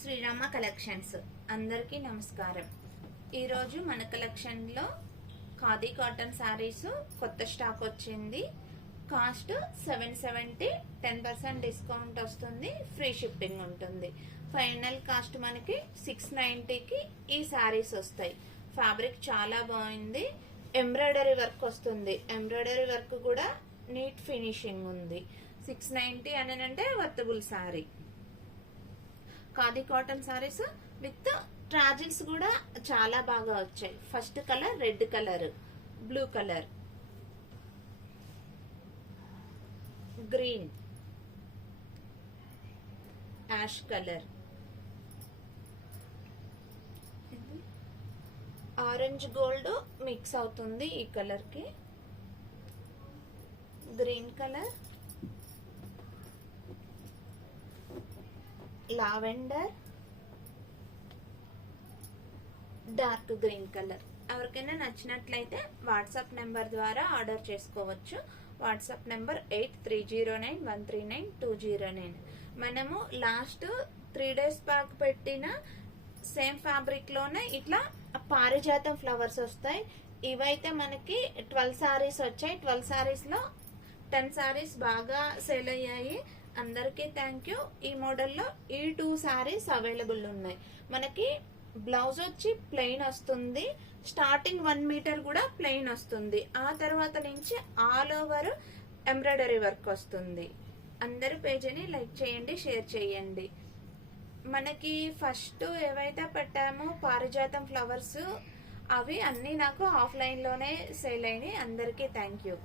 Srirama collections అందరికీ నమస్కారం. ఈరోజు మన కలెక్షన్లో ఖాదీ కాటన్ శారీస్ కొత్త స్టాక్ వచ్చింది. కాస్ట్ 770, 10% డిస్కౌంట్ వస్తుంది, ఫ్రీ షిప్పింగ్ ఉంటుంది. ఫైనల్ కాస్ట్ మనకి 690కి ఈ శారీస్ వస్తాయి. ఫ్యాబ్రిక్ చాలా బాగుంది, ఎంబ్రాయిడరీ వర్క్ వస్తుంది. ఎంబ్రాయిడరీ వర్క్ కూడా నీట్ ఫినిషింగ్ ఉంది. 690 అని అంటే worthable sari. Khadi cotton saris with tassels కూడా చాలా బాగా వచ్చాయి. First colour red colour, blue colour, green, ash colour, orange gold mix అవుతుంది ఈ కలర్ కి, green colour, lavender, dark green colour. ఎవరికైనా నచ్చినట్లయితే వాట్సాప్ నెంబర్ ద్వారా ఆర్డర్ చేసుకోవచ్చు. WhatsApp number 8309139209. మనము లాస్ట్ 3 days బ్యాక్ పెట్టిన సేమ్ ఫ్యాబ్రిక్ లోనే ఇట్లా పారిజాతం ఫ్లవర్స్ వస్తాయి. ఇవైతే మనకి 12 సారీస్ వచ్చాయి. 12 సారీస్ లో 10 సారీస్ బాగా సేల్ అయ్యాయి. అందరికీ థ్యాంక్ యూ. ఈ మోడల్లో ఈ 2 సారీస్ అవైలబుల్ ఉన్నాయి. మనకి బ్లౌజ్ వచ్చి ప్లెయిన్ వస్తుంది, స్టార్టింగ్ 1 మీటర్ కూడా ప్లెయిన్ వస్తుంది. ఆ తర్వాత నుంచి ఆల్ ఓవర్ ఎంబ్రాయిడరీ వర్క్ వస్తుంది. అందరు పేజీని లైక్ చేయండి, షేర్ చేయండి. మనకి ఫస్ట్ ఏవైతే పెట్టామో పారిజాతం ఫ్లవర్స్ అవి అన్ని నాకు ఆఫ్లైన్ లోనే సేల్ అయినాయి. అందరికీ థ్యాంక్ యూ.